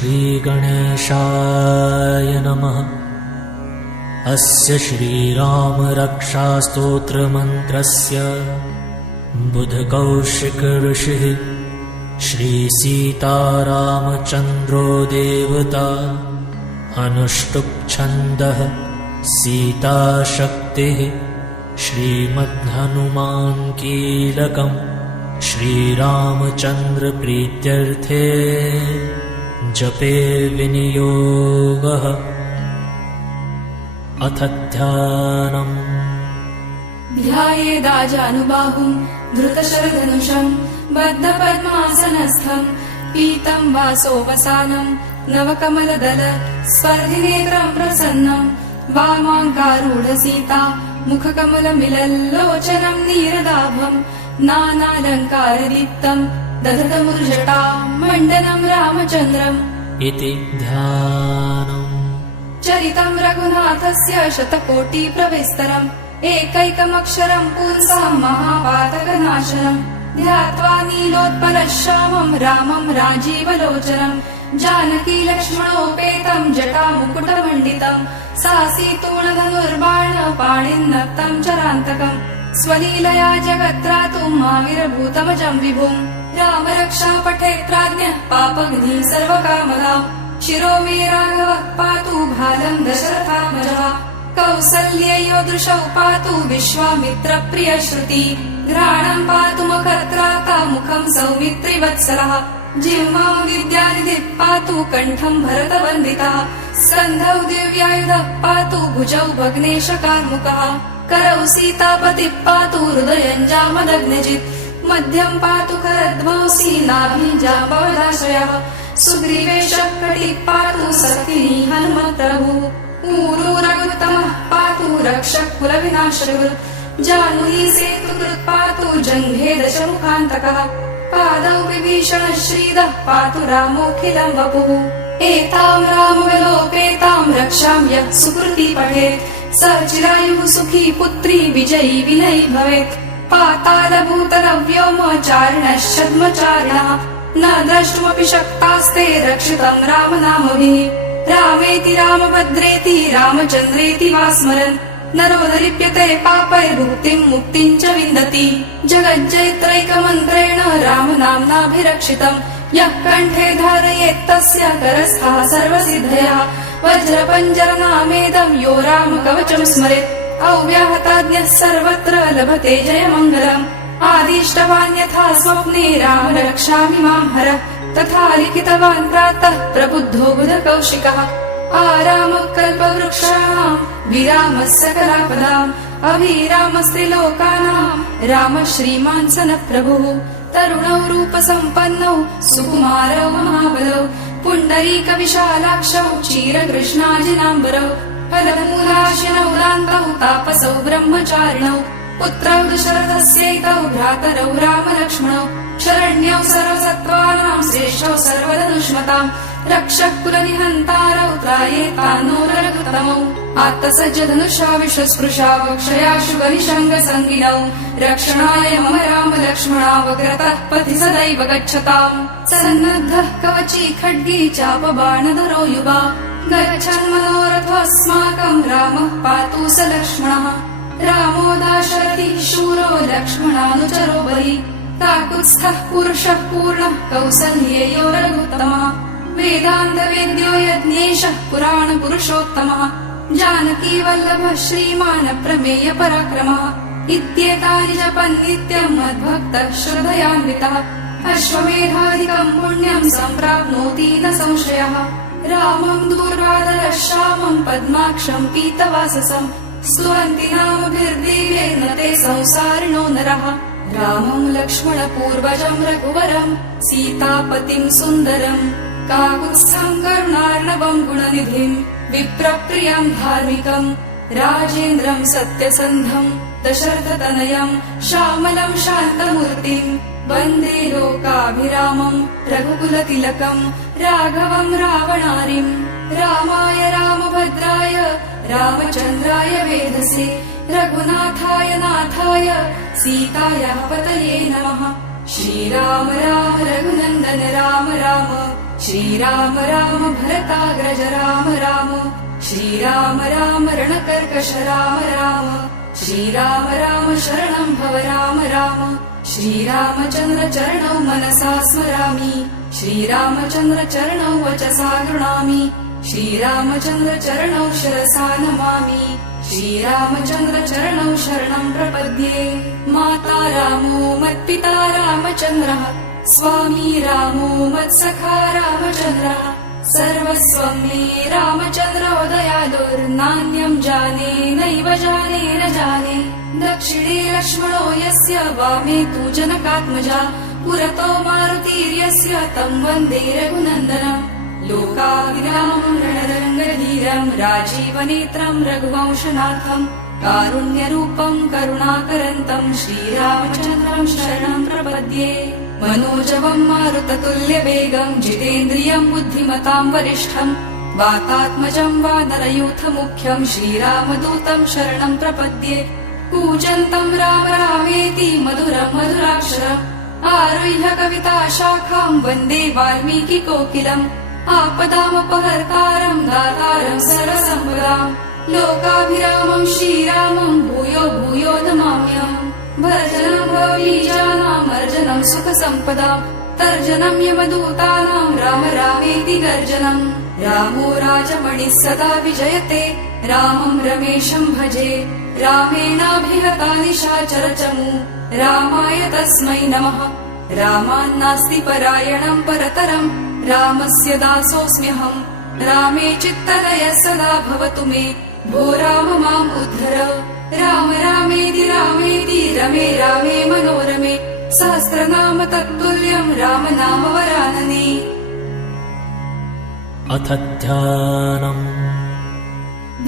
श्रीगणेशाय नमः। अस्य श्रीरामरक्षास्तोत्रमन्त्रस्य बुधकौशिकऋषिः श्रीसीतारामचन्द्रो देवता अनुष्टुप्छन्दः सीताशक्तिः श्रीमद्हनुमान् कीलकम् श्रीरामचन्द्रप्रीत्यर्थे जपे विनियोगः। अथ ध्यानम्। ध्यायेदाजानुबाहुं धृतशरधनुषं बद्धपद्मासनस्थं पीतं वासोपसानं नवकमलदल स्पर्धिनेत्रं प्रसन्नं वामाङ्कारूढसीता मुखकमलमिलल्लोचनं नीरदाभं नानालङ्कारदीप्तं दधतमुर्जटां मण्डनं रामचन्द्रम् इति ध्यानम्। चरितं रघुनाथस्य शतकोटिप्रविस्तरम् एकैकमक्षरं पुंसां महापातकनाशनम् ध्यात्वा नीलोत्पलश्यामं रामं राजीवलोचनं जानकी लक्ष्मणोपेतं जटामुकुटमण्डितं सासीतूणधनुर्बाणपाणिन्नक्तं चरान्तकम् स्वलीलया जगत्रातुं माविरभूतमजं विभुम् रामरक्षा पठेत्राज्ञः पापघ्नि सर्वकामदाम् शिरो मे राघवः पातु भालं दशरथात्मजः कौसल्ययो दृशौ पातु विश्वामित्रप्रियश्रुति घ्राणं पातु मखत्राता मुखं सौमित्रिवत्सलः जिह्वां विद्यानिधिः पातु कण्ठं भरतवन्दितः स्कन्धौ दिव्यायुधः पातु भुजौ भग्नेशकार्मुकः करौ सीतापतिः पातु हृदयं जामदग्नजित् मध्यं पातु करद्वंसी नाभिं जाम्बवदाश्रयः सुग्रीवेशः कटिः पातु सखिनी हनुमत्प्रभुः ऊरू रघुत्तमः पातु रक्षः कुलविनाशकृत् जाह्नवी सेतुकृत् पातु जङ्घे दशमुखान्तकः पादौ विभीषणः श्रीदः पातु रामोऽखिलं वपुः एतां रामविलोपेतां रक्षां यः सुकृती पठेत् स चिरायुः सुखी पुत्री विजयी विनयी भवेत् पातालभूतलव्योमचारिणः छद्मचारिणः न द्रष्टुमपि शक्तास्ते रक्षितं रामनामभिः रामेति रामभद्रेति रामचन्द्रेति वा स्मरन् नरो न लिप्यते पापैर्भुक्तिं मुक्तिं च विन्दति जगज्जैत्रैकमन्त्रेण रामनाम्नाभिरक्षितं यः कण्ठे धारयेत्तस्य करस्थः सर्वसिद्धयः वज्रपञ्जरनामेदं यो रामकवचं स्मरेत् अव्याहताज्ञः सर्वत्र लभते जयमङ्गलम् आदिष्टवान् यथा स्वप्ने राम रक्षामि मां हर तथा लिखितवान् प्रातः प्रबुद्धो बुधकौशिकः आरामः कल्पवृक्षाणां विरामः सकलापदाम् अभिरामस्त्रिलोकानां रामः श्रीमान् सनः प्रभुः तरुणौ रूपसम्पन्नौ सुकुमारौ महाबलौ पुण्डरीकविशालाक्षौ क्षीरकृष्णाजिनाम्बरौ फलमूलाशिनौ दान्तौ तापसौ ब्रह्मचारिणौ पुत्रौ दशरथस्यैतौ भ्रातरौ रामलक्ष्मणौ शरण्यौ सर्वसत्त्वानां श्रेष्ठौ सर्वधनुष्मताम् रक्षः कुलनिहन्तारौ त्रायेतान्नो रघुत्तमौ आत्तसज्जधनुषा विश्वस्पृशा वक्षयाशुगनिशङ्गसङ्गिनौ रक्षणाय मम राम लक्ष्मणावग्रतः पथि सदैव गच्छताम् सन्नद्धः कवची खड्गी चापबाणधरो युवा गच्छन्मनोरथोऽस्माकं रामः पातु स लक्ष्मणः रामो दाशरथि शूरो लक्ष्मणानुचरो बलि काकुत्स्थः पुरुषः पूर्णः कौसल्येयो रघुत्तमः वेदान्तवेद्यो यज्ञेशः पुराणपुरुषोत्तमः जानकी वल्लभः श्रीमान् प्रमेय पराक्रमः इत्येतानि जपन् नित्यं मद्भक्तः श्रद्धयान्वितः अश्वमेधादिकं पुण्यं सम्प्राप्नोति न संशयः रामं दूर्वादरः श्यामं पद्माक्षं पीतवाससं स्तुवन्ति नामभिर्दिव्येन ते संसारिणो नरः रामं लक्ष्मणपूर्वजं रघुवरं सीतापतिं सुन्दरं काकुत्स्थं करुणार्णवं गुणनिधिं विप्रप्रियं धार्मिकं राजेन्द्रं सत्यसन्धं दशरथतनयं श्यामलं शान्तमूर्तिं वन्दे लोकाभिरामं रघुकुलतिलकं राघवं रावणारिं रामाय रामभद्राय रामचन्द्राय वेधसे रघुनाथाय नाथाय सीतायाः पतये नमः। श्रीराम राम रघुनन्दन राम राम श्रीराम राम भरताग्रज राम राम श्रीराम राम रणकर्कश राम राम श्रीराम राम शरणं भव राम राम श्रीरामचन्द्र चरणौ मनसा स्मरामि श्रीरामचन्द्र चरणौ वचसा गृह्णामि श्रीरामचन्द्र चरणौ शिरसा नमामि श्रीरामचन्द्र चरणौ शरणं प्रपद्ये माता रामो मत्पिता रामचन्द्रः स्वामी रामो मत्सखा रामचन्द्रः सर्वस्वं मे रामचन्द्रोदयादुर्नान्यं जाने नैव जाने न जाने दक्षिणे लक्ष्मणो यस्य वामे तु जनकात्मजा पुरतो मारुतिर्यस्य तं वन्दे रघुनन्दनम् लोकाभिरामं रणरङ्गधीरं राजीवनेत्रं रघुवंशनाथं कारुण्यरूपं करुणाकरन्तं श्रीरामचन्द्रं शरणं प्रपद्ये मनोजवं मारुततुल्यवेगं जितेन्द्रियं बुद्धिमतां वरिष्ठं वातात्मजं वानरयूथमुख्यं श्रीरामदूतं शरणं प्रपद्ये कूजन्तं राम रामेति मधुरं मधुराक्षरम् आरुह्य कविता शाखां वन्दे वाल्मीकिकोकिलम् आपदामपहर्तारं दातारं सर्वसम्पदाम् लोकाभिरामं श्रीरामं भूयो भूयो नमाम्यहम् भर्जनं भवबीजानामर्जनं सुखसम्पदाम् तर्जनं यमदूतानां राम रामेति गर्जनम् रामो राजमणिः सदा विजयते रामं रमेशं भजे रामेणाभिहता निशाचरचमू रामाय तस्मै नमः रामान्नास्ति परायणं परतरं रामस्य दासोऽस्म्यहम् रामे चित्तलयः सदा भवतु मे भो राम माम् उद्धर राम रामेति रामेति रमे रामे मनोरमे सहस्रनाम तत्तुल्यं राम नाम वरानने अथ ध्यानम्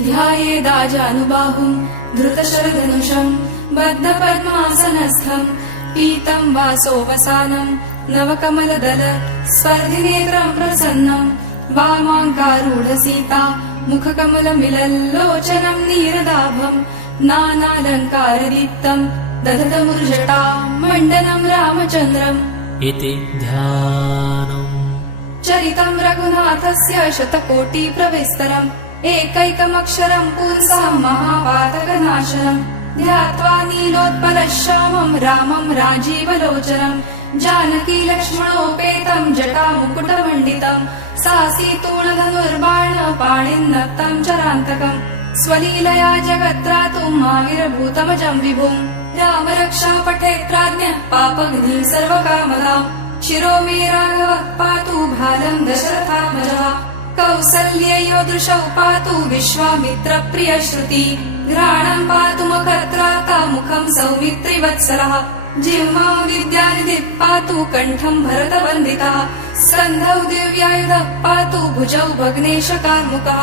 ध्यायेदाजानुबाहुं धृतशरधनुषं बद्धपद्मासनस्थं पीतं वासोवसानं नवकमलदल स्पर्धिनेत्रं प्रसन्नं वामाङ्कारूढसीता मुखकमलमिलल्लोचनं नीरदाभं नानालङ्कारदीप्तं दधतमुर्जटा मण्डनं रामचन्द्रम् इति ध्यानम् चरितं रघुनाथस्य शतकोटिप्रविस्तरम् एकैकमक्षरं पुंसां महापातकनाशनम् ध्यात्वा नीलोत्पलश्यामं रामं राजीवलोचनं जानकी लक्ष्मणोपेतं जटामुकुटमण्डितं सासीतूणधनुर्बाण पाणिन्नक्तं चरान्तकम् स्वलीलया जगत्रातुं आविर्भूतमजं विभुम् राम रक्षा पठेत्राज्ञः पापघ्निः सर्वकामदाम् शिरो मे राघवः पातु भालं दशरथात्मजः कौसल्ययोदृशौ पातु विश्वामित्रप्रियश्रुति घ्राणं पातु मखत्राता मुखं सौमित्रिवत्सलः जिह्वां विद्यानिधिः पातु कण्ठं भरतवन्दितः स्कन्धौ दिव्यायुधः पातु भुजौ भग्नेशकार्मुकः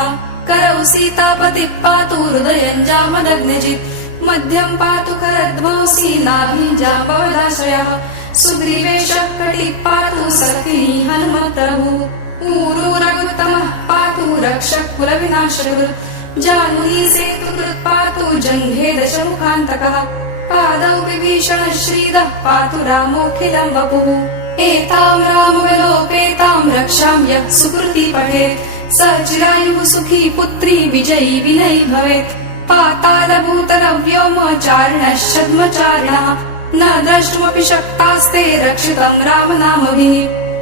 करौ सीतापतिः पातु हृदयं जामदग्नजित् मध्यं पातु करध्वंसी नाभिं जाम्बवदाश्रयः सुग्रीवेशः कटिः पातु सखिनी हनुमप्रभुः ऊरू रघुत्तमः पातु रक्षः कुलविनाशकृत् जाह्नवी सेतुकृत् पातु जङ्घे दशमुखान्तकः पादौ विभीषणः श्रीदः पातु रामोऽखिलं वपुः एतां रामविलोपेतां रक्षां यः सुकृती पठेत् स चिरायुः सुखी पुत्री विजयी विनयी भवेत् पातालभूतलव्योमचारिणः छद्मचारिणः न द्रष्टुमपि शक्तास्ते रक्षितं रामनामभिः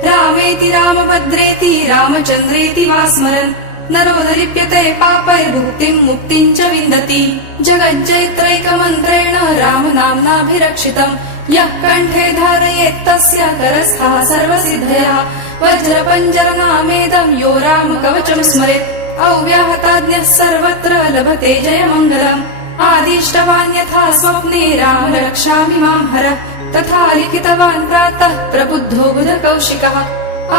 रामेति रामभद्रेति रामचन्द्रेति वा स्मरन् नरो न लिप्यते पापैर्भुक्तिं मुक्तिं च विन्दति जगज्जैत्रैकमन्त्रेण रामनाम्नाभिरक्षितं यः कण्ठे धारयेत् तस्य करस्थः सर्वसिद्धयः वज्रपञ्जरनामेदं यो रामकवचं स्मरेत् अव्याहताज्ञः सर्वत्र लभते जयमङ्गलम् आदिष्टवान् यथा स्वप्ने राम रक्षामि मां हर तथा लिखितवान् प्रातः प्रबुद्धो बुधकौशिकः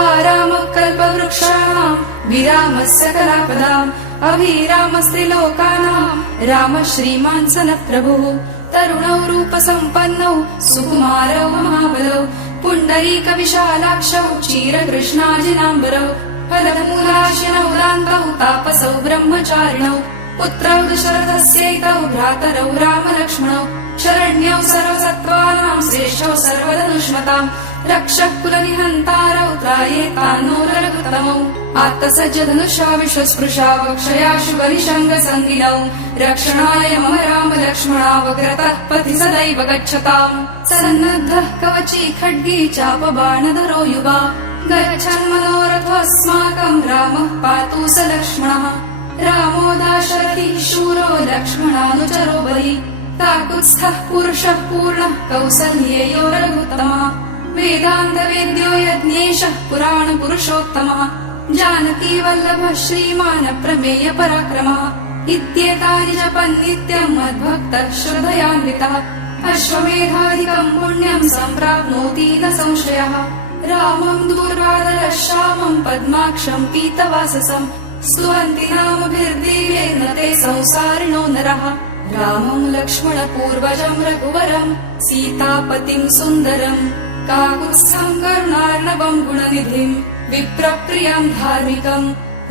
आरामः कल्पवृक्षाणां विरामः सकलापदाम् अभिरामस्त्रिलोकानां रामः श्रीमान् सनः प्रभुः तरुणौ रूपसम्पन्नौ सुकुमारौ महाबलौ पुण्डरीकविशालाक्षौ चीरकृष्णाजिनाम्बरौ फलमूलाशिनौ दान्तौ तापसौ ब्रह्मचारिणौ पुत्रौ दशरथस्यैतौ भ्रातरौ रामलक्ष्मणौ शरण्यौ सर्वसत्त्वानां श्रेष्ठौ सर्वधनुष्मताम् रक्षः कुलनिहन्तारौ त्रायेतान्नो रघुत्तमौ आत्तसज्जधनुषा विश्वस्पृशा वक्षयाशु बलिशङ्गसङ्गिनौ रक्षणाय मम राम लक्ष्मणावग्रतः पथि सदैव गच्छताम् सन्नद्धः कवची खड्गी चापबाणधरो युवा गच्छन् मनोरथोऽस्माकम् रामः पातु स लक्ष्मणः रामो दाशरथी शूरो लक्ष्मणानुचरो बली काकुत्स्थः पुरुषः पूर्णः कौसल्येयो रघुत्तमः वेदान्तवेद्यो यज्ञेशः पुराणपुरुषोत्तमः जानकी वल्लभः श्रीमान् प्रमेय पराक्रमः इत्येतानि जपन् नित्यम् मद्भक्तः श्रद्धयान्वितः अश्वमेधाधिकम् पुण्यम् सम्प्राप्नोति न संशयः रामम् दूर्वादरः श्यामम् पद्माक्षम् पीतवाससम् स्तुवन्ति नामभिर्दिव्येन ते संसारिणो नरः रामम् लक्ष्मणपूर्वजम् रघुवरम् सीतापतिम् सुन्दरम् काकुत्स्थम् करुणार्णवम् गुणनिधिम् विप्रप्रियम् धार्मिकम्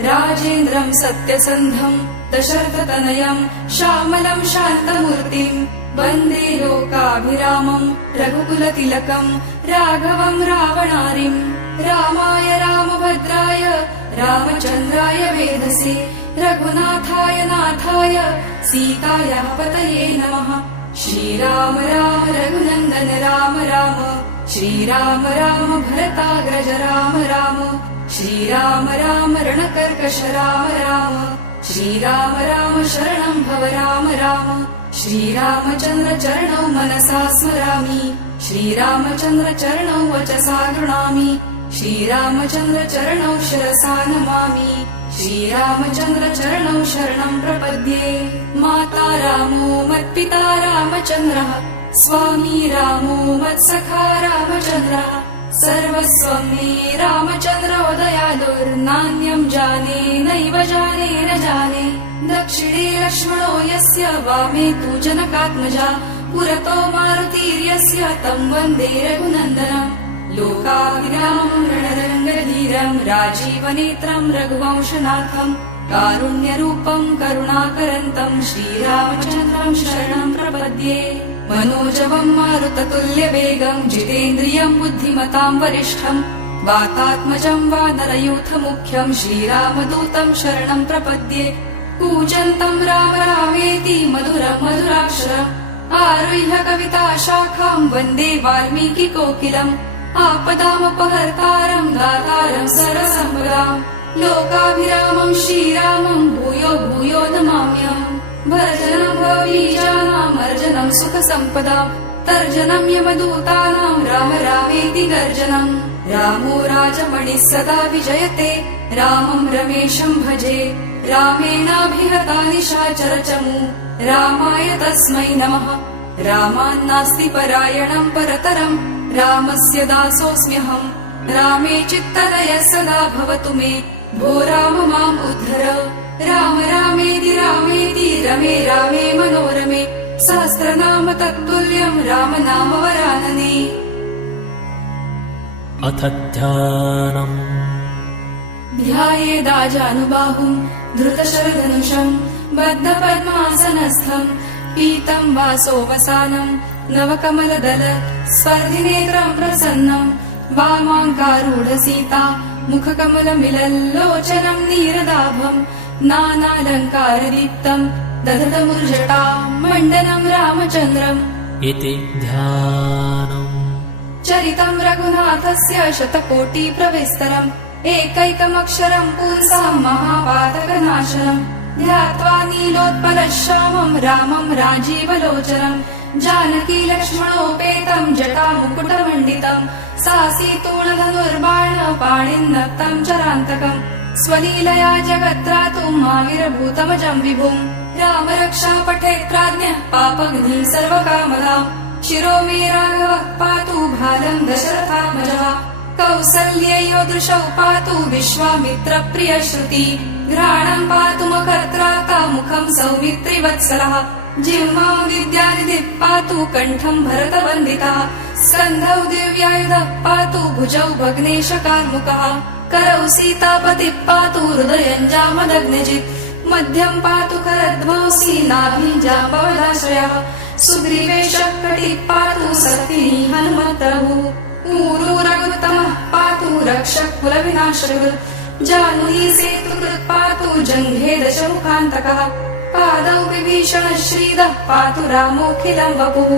राजेन्द्रम् सत्यसन्धम् दशरथतनयम् श्यामलम् शान्तमूर्तिम् वन्दे लोकाभिरामम् रघुकुलतिलकम् राघवम् रावणारिम् रामाय रामभद्राय रामचन्द्राय वेधसे रघुनाथाय नाथाय सीतायाः पतये नमः श्रीराम राम रघुनन्दन राम राम श्रीराम राम भरताग्रज राम राम श्रीराम राम रणकर्कश राम राम श्रीराम राम शरणं भव राम राम श्रीरामचन्द्र चरणौ मनसा स्मरामि श्रीरामचन्द्र चरणौ वचसा गृणामि श्रीरामचन्द्र चरणौ शिरसा नमामि श्रीरामचन्द्र चरणौ शरणं प्रपद्ये माता रामो मत्पिता रामचन्द्रः स्वामी रामो मत्सखा रामचन्द्रः सर्वस्वं मे रामचन्द्रो दयालुर्नान्यं जाने नैव जाने न जाने दक्षिणे लक्ष्मणो यस्य वामे तु जनकात्मजा पुरतो मारुतिर्यस्य तं वन्दे रघुनन्दनम् लोकाभिरामं रणरङ्गधीरं राजीवनेत्रं रघुवंशनाथं कारुण्यरूपं करुणाकरन्तं श्रीरामचन्द्रं शरणं प्रपद्ये मनोजवं मारुततुल्यवेगं जितेन्द्रियं बुद्धिमतां वरिष्ठं वातात्मजं वानरयूथमुख्यं श्रीरामदूतं शरणं प्रपद्ये कूजन्तं राम रामेति मधुरं मधुराक्षरम् आरुह्य कविताशाखां वन्दे वाल्मीकिकोकिलम् आपदामपहर्तारं दातारं सरसम्पदाम् लोकाभिरामं श्रीरामं भूयो भूयो नमाम्यहम् भर्जनं भवबीजानामर्जनं सुखसम्पदाम् तर्जनं यमदूतानां राम रामेति गर्जनम् रामो राजमणिः सदा विजयते रामं रमेशं भजे रामेणाभिहता निशाचरचमू रामाय तस्मै नमः रामान्नास्ति परायणं परतरम् रामस्य दासोऽस्म्यहम् रामे चित्तलयः सदा भवतु मे भो राम माम् उद्धर राम रामेति रामेति रमे रामे मनोरमे सहस्रनाम तत्तुल्यम् राम नाम वरानने अथ ध्यानम् ध्यायेदाजानुबाहुम् धृतशरधनुषम् बद्धपद्मासनस्थम् पीतं वासोवसानम् नवकमलदल स्पर्धिनेत्रं प्रसन्नम् वामाङ्कारूढसीता मुखकमलमिलल्लोचनं नीरदाभम् नानालङ्कारदीप्तम् दधतमुर्जटा मण्डनं रामचन्द्रम् इति ध्यानम् चरितं रघुनाथस्य शतकोटिप्रविस्तरम् एकैकमक्षरं पुंसां महापातकनाशनम् ध्यात्वा नीलोत्पलश्यामं रामं राजीवलोचनम् जानकी लक्ष्मणोपेतं जटामुकुटमण्डितं सासीतूणधनुर्बाण पाणिन्नक्तं चरान्तकम् स्वलीलया जगत्रातुम् आविर्भूतमजं विभुम् राम रक्षा पठेत् प्राज्ञः पापग्निः सर्वकामदाम् शिरो मे राघवः पातु भालं दशरथात्मजः कौसल्ययो दृशौ पातु विश्वामित्रप्रियश्रुति घ्राणं पातु मखत्राता मुखं सौमित्रिवत्सलः जिह्वां विद्यानिधिः पातु कण्ठं भरतवन्दितः स्कन्धौ दिव्यायुधः पातु भुजौ भग्नेशकार्मुकः करौ सीतापतिः पातु हृदयं जामदग्निजित् मध्यं पातु करध्वंसी नाभिजाम्बवदाश्रयः सुग्रीवेशः कटिः पातु सतिनी हनुमत्प्रभुः ऊरू रघुत्तमः पातु रक्षः कुलविनाशकृत् जानुही सेतुकृत् पातु जङ्घे दशमुखान्तकः पादौ विभीषणः श्रीदः पातु रामोऽखिलं वपुः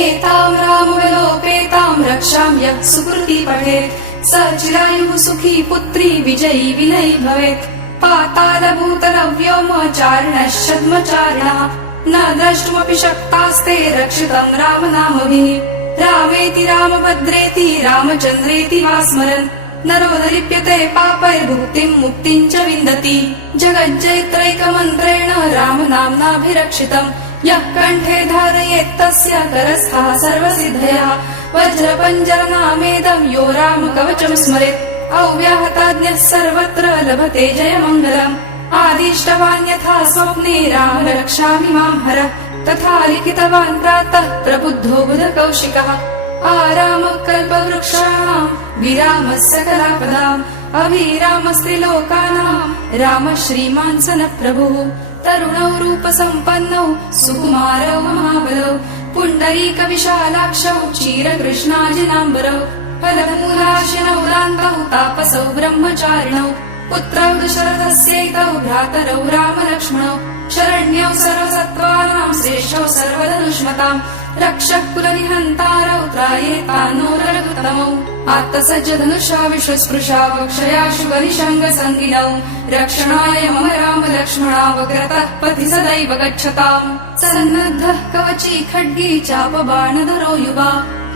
एतां रामविलोपेतां रक्षां यः सुकृती पठेत् स चिरायुः सुखी पुत्री विजयी विनयी भवेत् पातालभूतलव्योमचारिणश्छद्मचारिणः न द्रष्टुमपि शक्तास्ते रक्षितं रामनामभिः रामेति रामभद्रेति रामचन्द्रेति वा स्मरन् नरो न लिप्यते पापैर्भुक्तिं मुक्तिं च विन्दति जगज्जैत्रैकमन्त्रेण रामनाम्नाभिरक्षितम् यः कण्ठे धारयेत्तस्य करस्थः सर्वसिद्धयः वज्रपञ्जरनामेदं यो रामकवचं स्मरेत् अव्याहताज्ञः सर्वत्र लभते जयमङ्गलम् आदिष्टवान् यथा स्वप्ने राम रक्षामि मां हरः तथा लिखितवान् प्रातः प्रबुद्धो बुधकौशिकः आरामः कल्पवृक्षाणाम् विरामः सकलापदाम् अभिरामस्त्रिलोकानाम् रामः श्रीमान् सनः प्रभुः तरुणौ रूपसम्पन्नौ सुकुमारौ महाबलौ पुण्डरीकविशालाक्षौ क्षीरकृष्णाजिनाम्बरौ फलमूलाशिनौ दान्तौ तापसौ ब्रह्मचारिणौ पुत्रौ दशरथस्यैतौ भ्रातरौ रामलक्ष्मणौ शरण्यौ सर्वसत्त्वानां श्रेष्ठौ सर्वधनुष्मताम् रक्षः कुलनिहन्तारौ त्रायेतान्नो रघुत्तमौ आत्तसज्जधनुषा विश्वस्पृशा वक्षयाशु बलिशङ्गसङ्गिनौ रक्षणाय मम राम लक्ष्मणावग्रतः पथि सदैव गच्छताम् सन्नद्धः कवची खड्गी चापबाणधरो युवा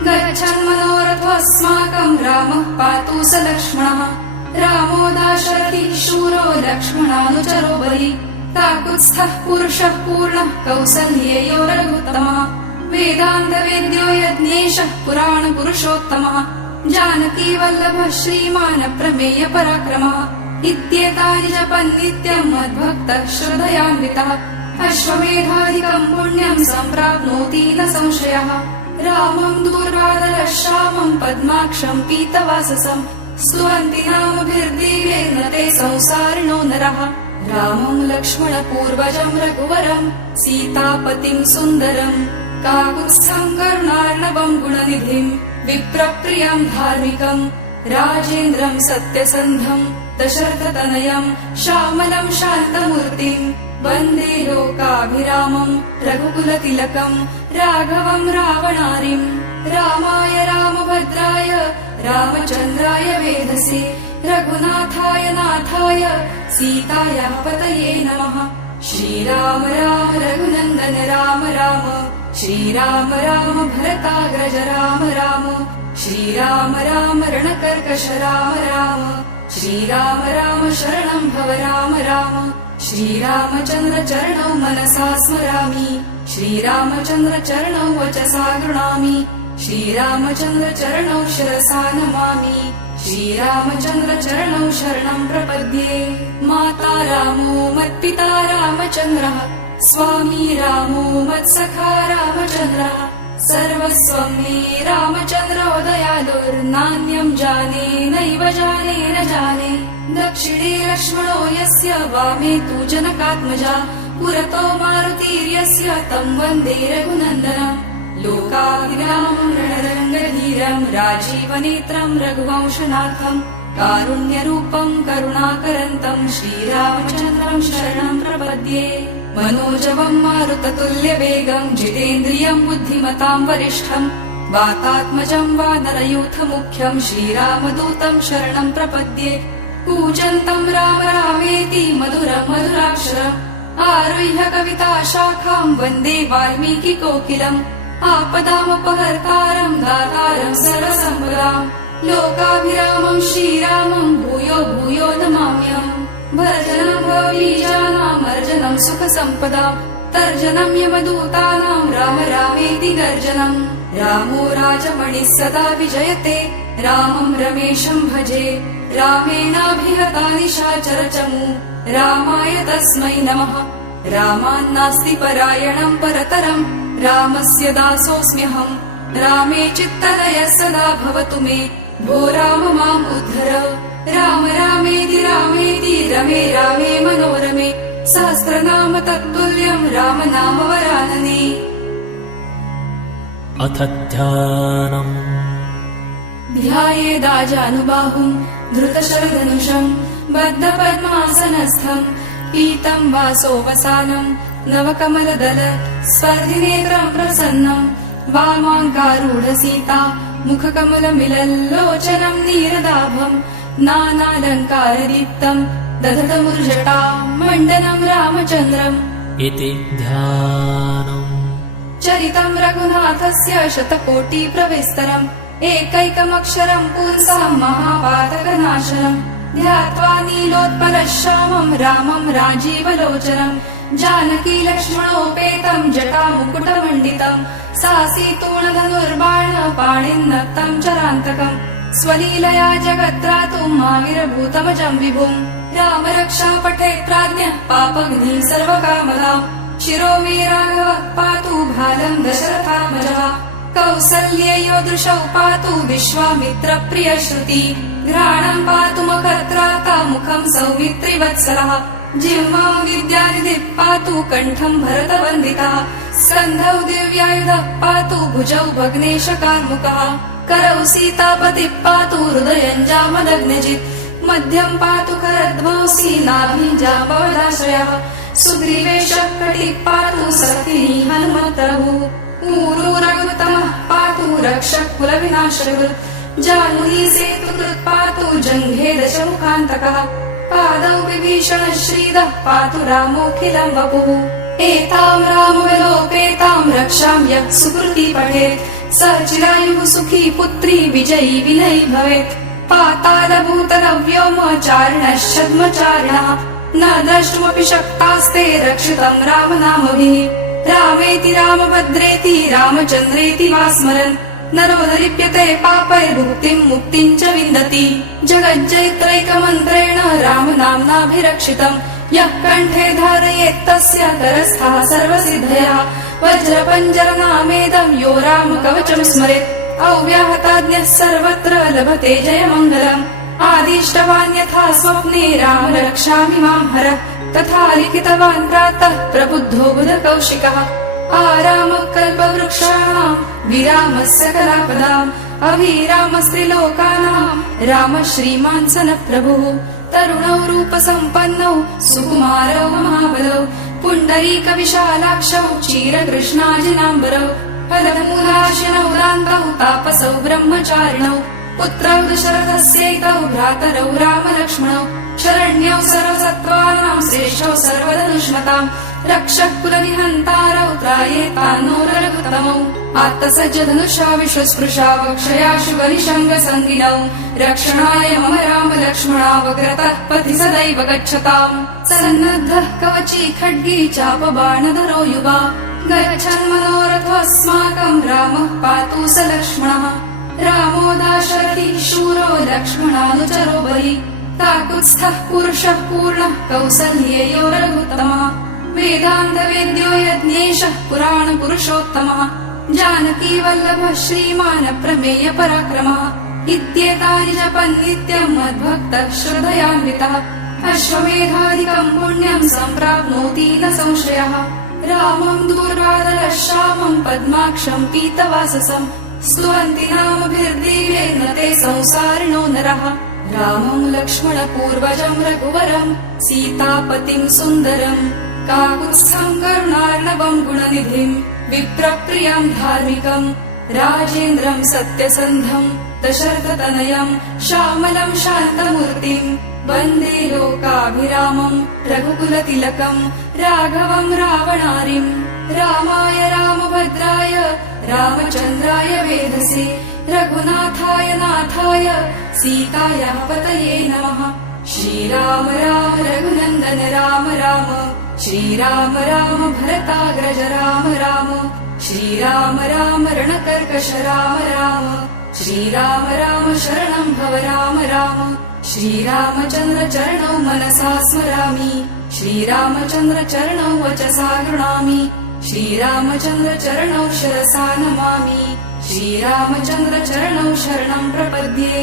गच्छन् मनोरथोऽस्माकम् रामः पातु स लक्ष्मणः रामो दाशरथी शूरो लक्ष्मणानुचरो बली काकुत्स्थः पुरुषः पूर्णः कौसल्येयो रघुत्तमः वेदान्तवेद्यो यज्ञेशः पुराणपुरुषोत्तमः जानकी वल्लभः श्रीमान् प्रमेय पराक्रमः इत्येतानि जपन् नित्यम् मद्भक्तः श्रद्धयान्वितः अश्वमेधाधिकम् पुण्यम् सम्प्राप्नोति न संशयः रामम् दूर्वादरः श्यामम् पद्माक्षम् पीतवाससम् स्तुवन्ति नामभिर्दिव्ये न ते संसारिणो नरः रामम् लक्ष्मणपूर्वजम् रघुवरम् सीतापतिम् सुन्दरम् काकुत्स्थम् करुणार्णवम् गुणनिधिम् विप्रप्रियम् धार्मिकम् राजेन्द्रम् सत्यसन्धम् दशरथतनयम् श्यामलम् शान्तमूर्तिम् वन्दे लोकाभिरामम् रघुकुलतिलकम् राघवम् रावणारिम् रामाय रामभद्राय रामचन्द्राय वेधसे रघुनाथाय नाथाय सीतायाः पतये नमः श्रीराम राम रघुनन्दन राम राम श्रीराम राम भरताग्रज राम राम श्रीराम राम रणकर्कश राम राम श्रीराम राम शरणं भव राम राम श्रीरामचन्द्र चरणौ मनसा स्मरामि श्रीरामचन्द्र चरणौ वचसा गृणामि श्रीरामचन्द्र चरणौ शिरसा नमामि श्रीरामचन्द्र चरणौ शरणं प्रपद्ये माता रामो मत्पिता रामचन्द्रः स्वामी रामो मत्सखा रामचन्द्रः सर्वस्वं मे रामचन्द्रो दयालुर्नान्यं जाने नैव जाने न जाने दक्षिणे लक्ष्मणो यस्य वामे तु जनकात्मजा पुरतो मारुतिर्यस्य तं वन्दे रघुनन्दनम् लोकाभिरामं रणरङ्गधीरं राजीवनेत्रं रघुवंशनाथम् कारुण्यरूपं करुणाकरन्तं श्रीरामचन्द्रं शरणं प्रपद्ये मनोजवं मारुततुल्यवेगं जितेन्द्रियं बुद्धिमतां वरिष्ठं वातात्मजं वानरयूथमुख्यं श्रीरामदूतं शरणं प्रपद्ये कूजन्तं राम रामेति मधुरं मधुराक्षरम् आरुह्य कविता शाखां वन्दे वाल्मीकिकोकिलम् आपदामपहर्तारं दातारं सर्वसम्पदाम् लोकाभिरामं श्रीरामं भूयो भूयो नमाम्यहम् भर्जनं भवबीजानामर्जनं सुखसम्पदाम् तर्जनं यमदूतानां राम रामेति गर्जनम् रामो राजमणिः सदा विजयते रामं रमेशं भजे रामेणाभिहता निशाचरचमू रामाय तस्मै नमः रामान्नास्ति परायणं परतरम् रामस्य दासोऽस्म्यहम् रामे चित्तलयः सदा भवतु मे भो राम माम् उद्धर राम रामेति रामेति रमे रामे मनोरमे सहस्रनाम तत्तुल्यं रामनाम वरानने। अथ ध्यानम्। ध्यायेदाजानुबाहुं धृतशरधनुषं बद्धपद्मासनस्थं पीतं वासोपसानं नवकमलदल स्पर्धिनेत्रं प्रसन्नं वामाङ्गारूढसीता मुखकमलमिलल्लोचनं नीरदाभं नानालङ्कारदीप्तं दधतमुर्जटां मण्डनं रामचन्द्रम्। इति ध्यानम्। चरितं रघुनाथस्य शतकोटिप्रविस्तरम् एकैकमक्षरं पुंसां महापातकनाशनम् ध्यात्वा नीलोत्पलश्यामं रामं राजीवलोचनं जानकी लक्ष्मणोपेतं जटामुकुटमण्डितं सासीतूणधनुर्बाण पाणिन्नक्तं चरान्तकम् स्वलीलया जगत्रातुं आविर्भूतमजं विभुम् राम रक्षा पठेत् प्राज्ञः पापग्निः सर्वकामदाम् शिरो मे राघवः पातु भालं दशरथात्मजः कौसल्ययो दृशौ पातु विश्वामित्रप्रियश्रुति घ्राणं पातु मखत्राता मुखं सौमित्रिवत्सलः जिह्वां विद्यानिधिः पातु कण्ठं भरतवन्दितः स्कन्धौ दिव्यायुधः पातु भुजौ भग्नेशकार्मुकः करौ सीतापतिः पातु हृदयं जामदग्नजित् मध्यं पातु करध्वंसी नाभिं जाम्बवदाश्रयः सुग्रीवेशः कटिः पातु सखिनी हनुमन्तप्रभुः ऊरू रघुत्तमः पातु रक्षः कुलविनाशकृत् जाह्नवी सेतुकृत् पातु जङ्घे दशमुखान्तकः पादौ विभीषणः श्रीदः पातु रामोऽखिलं वपुः एतां रामविलोपेतां रक्षां यः सुकृती पठेत् स चिरायुः सुखी पुत्री विजयी विनयी भवेत् पातालभूतलव्योमचारिणश्छद्मचारिणः न द्रष्टुमपि शक्तास्ते रक्षितं रामनामभिः रामेति रामभद्रेति रामचन्द्रेति वा स्मरन् नरो न लिप्यते पापैर्भुक्तिं मुक्तिं च विन्दति जगज्जयित्रैकमन्त्रेण रामनाम्नाभिरक्षितं यः कण्ठे धारयेत् तस्य करस्थः सर्वसिद्धयः वज्रपञ्जरनामेदं यो रामकवचं स्मरेत् अव्याहताज्ञः सर्वत्र लभते जयमङ्गलम् आदिष्टवान् यथा स्वप्ने राम रक्षामि मां हरः तथा लिखितवान् प्रातः प्रबुद्धो बुधकौशिकः आरामः कल्पवृक्षाणां विरामः सकलापदाम् अभिरामस्त्रिलोकानां रामः श्रीमान् सनः प्रभुः तरुणौ रूपसम्पन्नौ सुकुमारौ महाबलौ पुण्डरीकविशालाक्षौ चीरकृष्णाजिनाम्बरौ फलमूलाशिनौ दान्तौ तापसौ ब्रह्मचारिणौ पुत्रौ दशरथस्यैतौ भ्रातरौ रामलक्ष्मणौ शरण्यौ सर्वसत्त्वानां श्रेष्ठौ सर्वधनुष्मतां रक्षः कुलनिहन्तारौ त्रायेतान्नो रघुत्तमौ आत्तसज्जधनुषा विश्वस्पृशा वक्षया शुभनिशङ्गसङ्गिनौ रक्षणाय मम राम लक्ष्मणावग्रतः पथि सदैव गच्छताम् सन्नद्धः कवची खड्गी चापबाणधरो युवा गच्छन् मनोरथोऽस्माकं रामः पातु स लक्ष्मणः रामो दाशरथी शूरो लक्ष्मणानुचरो बली काकुत्स्थः पुरुषः पूर्णः कौसल्येयो रघुत्तमः वेदान्तवेद्यो यज्ञेशः पुराणपुरुषोत्तमः जानकी वल्लभः श्रीमान् प्रमेय पराक्रमः इत्येतानि जपन् नित्यं मद्भक्तः श्रद्धयान्वितः अश्वमेधादिकं पुण्यं सम्प्राप्नोति न संशयः रामं दूर्वादरः श्यामं पद्माक्षं पीतवाससं स्तुवन्ति नामभिर्दिव्ये न ते संसारिणो नरः रामं लक्ष्मणपूर्वजं रघुवरं सीतापतिं सुन्दरम् काकुत्स्थं करुणार्णवं गुणनिधिं विप्रप्रियं धार्मिकं राजेन्द्रं सत्यसन्धं दशरथतनयं श्यामलं शान्तमूर्तिं वन्दे लोकाभिरामं रघुकुलतिलकं राघवं रावणारिं रामाय रामभद्राय रामचन्द्राय वेधसे रघुनाथाय नाथाय सीतायाः पतये नमः। श्रीराम राम रघुनन्दन राम राम श्रीराम राम भरताग्रज राम राम श्रीराम राम रणकर्कश राम राम श्रीराम राम शरणं भव राम राम श्रीरामचन्द्र चरणौ मनसा स्मरामि श्रीरामचन्द्र चरणौ वचसा गृह्णामि श्रीरामचन्द्र चरणौ शिरसा नमामि श्रीरामचन्द्र चरणौ शरणं प्रपद्ये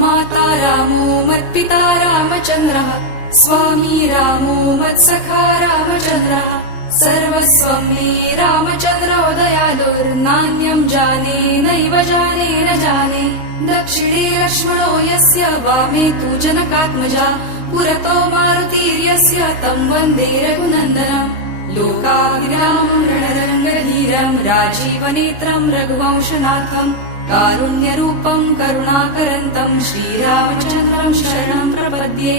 माता रामो मत्पिता रामचन्द्रः स्वामी रामो मत्सखा रामचन्द्रः सर्वस्वं मे रामचन्द्रो दयालुर्नान्यं जाने नैव जाने न जाने दक्षिणे लक्ष्मणो यस्य वामे तु जनकात्मजा पुरतो मारुतिर्यस्य तं वन्दे रघुनन्दनम् लोकाभिरामं रणरङ्गधीरं राजीवनेत्रं रघुवंशनाथं कारुण्यरूपं करुणाकरन्तं श्रीरामचन्द्रं शरणं प्रपद्ये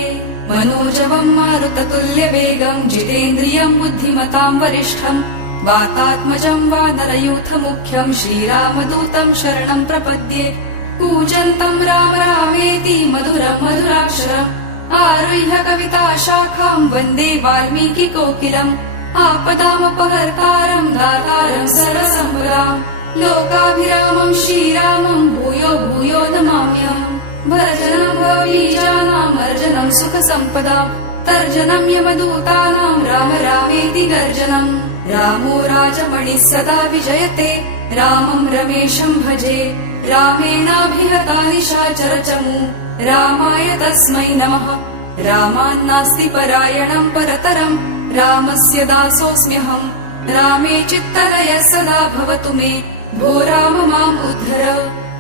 मनोजवं मारुततुल्यवेगं जितेन्द्रियं बुद्धिमतां वरिष्ठं वातात्मजं वानरयूथमुख्यं श्रीरामदूतं शरणं प्रपद्ये कूजन्तं राम रामेति मधुरं मधुराक्षरम् आरुह्य कविताशाखां वन्दे वाल्मीकिकोकिलम् आपदामपहर्तारं दातारं सर्वसम्पदाम् लोकाभिरामं श्रीरामं भूयो भूयो नमाम्यहम् भर्जनं भवबीजानामर्जनं सुखसम्पदाम् तर्जनं यमदूतानां राम रामेति गर्जनम् रामो राजमणिः सदा विजयते रामं रमेशं भजे रामेणाभिहतानि शाचरचमू रामाय तस्मै नमः रामान्नास्ति परायणं परतरं रामस्य दासोऽस्म्यहम् रामे चित्तलयः सदा भवतु मे भो राम माम् उद्धर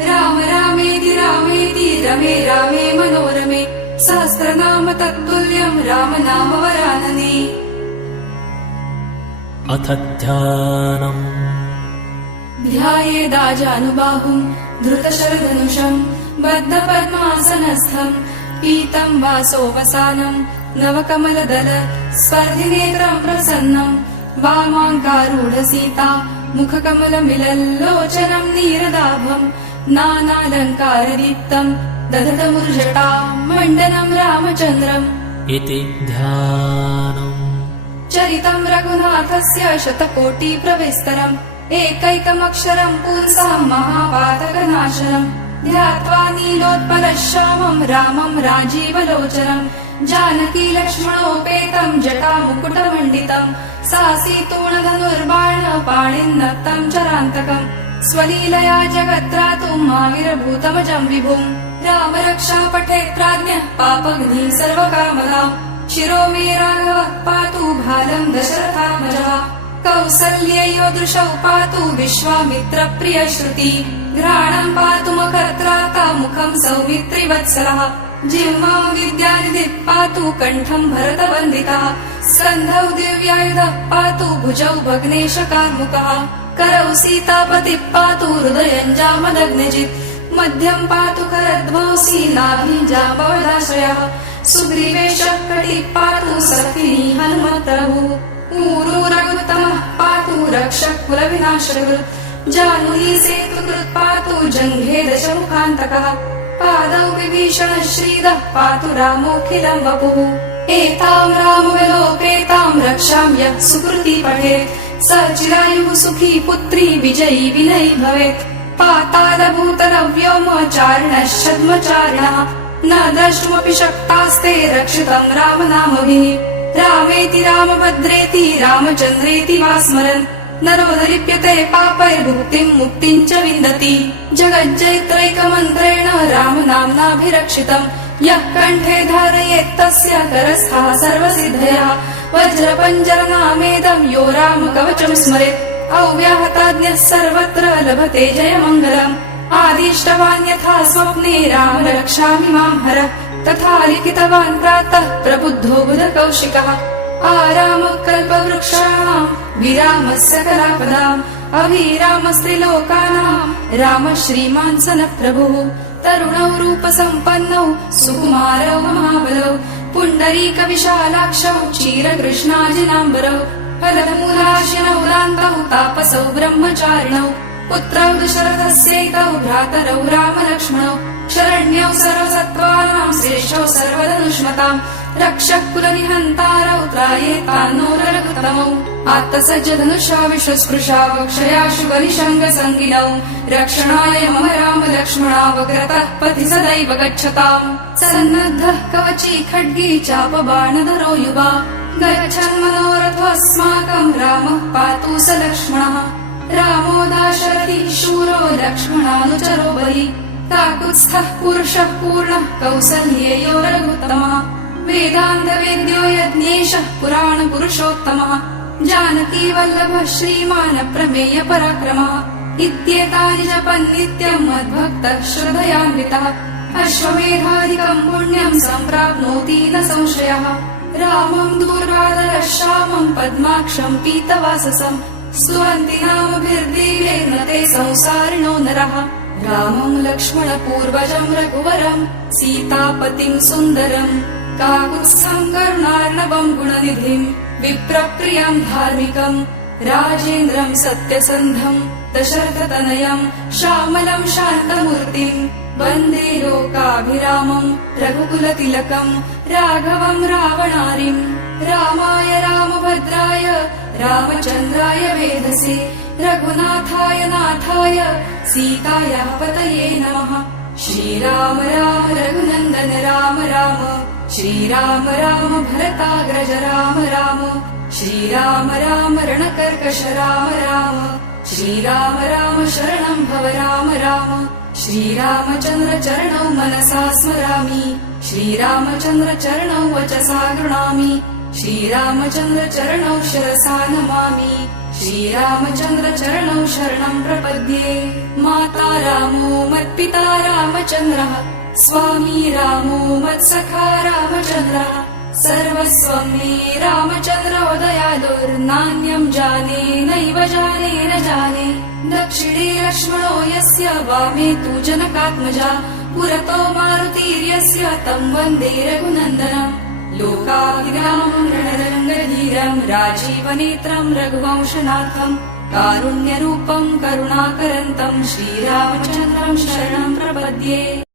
राम रामेति रामेति रमे रामे मनोरमे सहस्रनाम तत्तुल्यं राम नाम वरानने अथ ध्यानम् ध्यायेदाजानुबाहुं धृतशरधनुषं बद्धपद्मासनस्थं पीतं वासोवसानं नवकमलदल स्पर्धिनेत्रं प्रसन्नं वामाङ्कारूढसीता मुखकमलमिलल्लोचनं नीरदाभं नानालङ्कारदीप्तं दधतमुर्जटां मण्डनं रामचन्द्रम् इति ध्यानम् चरितं रघुनाथस्य शतकोटिप्रविस्तरम् एकैकमक्षरं पुंसां महापातकनाशनम् ध्यात्वा नीलोत्पलश्यामं रामं राजीवलोचनं जानकी लक्ष्मणोपेतं जटामुकुटमण्डितं सासीतूणधनुर्बाणपाणिन्नक्तं चरान्तकम् स्वलीलया जगत्रातुं माविरभूतमजं विभुम् राम रक्षा पठेत्राज्ञः पापघ्निः सर्वकामदाम् शिरो मे राघवः पातु भालं दशरथात्मजः कौसल्ययो दृशौ पातु विश्वामित्रप्रियश्रुति घ्राणं पातु मकर्त्राता मुखं सौमित्रिवत्सलः जिह्वां विद्यानिधिः पातु कण्ठं भरतवन्दितः स्कन्धौ दिव्यायुधः पातु भुजौ भग्नेशकार्मुकः करौ सीतापतिः पातु हृदयं जामदग्निजित् मध्यं पातु करध्वंसी नाभिं जाम्बवदाश्रयः सुग्रीवेशः कटिः पातु सखिनी हनुमत्प्रभुः ऊरू रघुत्तमः पातु रक्षः कुलविनाशकृत् जाह्नवी सेतुकृत् पातु जङ्घे दशमुखान्तकः पादौ विभीषणः श्रीदः पातु रामोऽखिलं वपुः एतां रामविलोपेतां रक्षाम्यः सुकृती पठेत् स चिरायुः सुखी पुत्री विजयी विनयी भवेत् पातालभूतलव्योमचारिणः छद्मचारिणः न द्रष्टुमपि शक्तास्ते रक्षितं रामनामभिः रामेति रामभद्रेति रामचन्द्रेति वा स्मरन् नरो दलिप्यते पापैर्भुक्तिं मुक्तिं च विन्दति जगज्जैत्रैकमन्त्रेण रामनाम्नाभिरक्षितं यः कण्ठे धारयेत् तस्य करस्थः सर्वसिद्धयः वज्रपञ्जरनामेदं यो रामकवचं स्मरेत् अव्याहताज्ञः सर्वत्र लभते जयमङ्गलम् आदिष्टवान् यथा स्वप्ने राम रक्षामि मां हर तथा लिखितवान् प्रातः प्रबुद्धो बुधकौशिकः आरामः कल्पवृक्षाणां विरामः सकलापदाम् अभिरामस्त्रिलोकानां रामः श्रीमान् सनः प्रभुः तरुणौ रूपसम्पन्नौ सुकुमारौ महाबलौ पुण्डरीकविशालाक्षौ क्षीरकृष्णाजिनाम्बरौ फलमूलाशिनौ दान्तौ तापसौ ब्रह्मचारिणौ पुत्रौ दशरथस्यैतौ भ्रातरौ रामलक्ष्मणौ शरण्यौ सर्वसत्त्वानां श्रेष्ठौ सर्वधनुष्मताम् रक्षः कुलनिहन्तारौ त्रायेतान्नो रघुत्तमौ आत्तसज्जधनुषा विश्वस्पृशा वक्षयाशु बलिशङ्गसङ्गिनौ रक्षणाय मम राम लक्ष्मणावग्रतः पथि सदैव गच्छताम् सन्नद्धः कवची खड्गी चापबाणधरो युवा गच्छन् मनोरथोऽस्माकम् रामः पातु स लक्ष्मणः रामो दाशरथी शूरो लक्ष्मणानुचरो बलि काकुत्स्थः पुरुषः पूर्णः कौसल्येयो रघुत्तमः वेदान्तवेद्यो यज्ञेशः पुराणपुरुषोत्तमः जानकी वल्लभः श्रीमान् प्रमेय पराक्रमः इत्येतानि जपन् नित्यम् मद्भक्तः श्रद्धयान्वितः अश्वमेधादिकम् पुण्यम् सम्प्राप्नोति न संशयः रामम् दूर्वादरः श्यामम् पद्माक्षम् पीतवाससम् स्तुवन्ति नामभिर्दिव्येन ते संसारिणो नरः रामम् लक्ष्मणपूर्वजम् रघुवरम् सीतापतिम् सुन्दरम् काकुत्स्थम् करुणार्णवम् गुणनिधिम् विप्रप्रियम् धार्मिकम् राजेन्द्रम् सत्यसन्धम् दशरथतनयम् श्यामलम् शान्तमूर्तिम् वन्दे लोकाभिरामम् रघुकुलतिलकम् राघवम् रावणारिम् रामाय रामभद्राय रामचन्द्राय वेधसे रघुनाथाय नाथाय सीतायाः पतये नमः श्रीराम राम रघुनन्दन राम राम श्रीराम राम भरताग्रज राम राम श्रीराम राम रणकर्कश राम राम श्रीराम राम शरणं भव राम राम श्रीरामचन्द्र चरणौ मनसा स्मरामि श्रीरामचन्द्र चरणौ वचसा गृह्णामि श्रीरामचन्द्र चरणौ शिरसा नमामि श्रीरामचन्द्र चरणौ शरणं प्रपद्ये माता रामो मत्पिता रामचन्द्रः स्वामी रामो मत्सखा रामचन्द्रः सर्वस्वं मे रामचन्द्रो दयालुर्नान्यं जाने नैव जाने न जाने दक्षिणे लक्ष्मणो यस्य वामे तु जनकात्मजा पुरतो मारुतिर्यस्य तं वन्दे रघुनन्दनम् लोकाभिरामम् रणरङ्गधीरम् राजीवनेत्रम् रघुवंशनाथम् कारुण्यरूपम् करुणाकरन्तम् श्रीरामचन्द्रम् शरणं प्रपद्ये।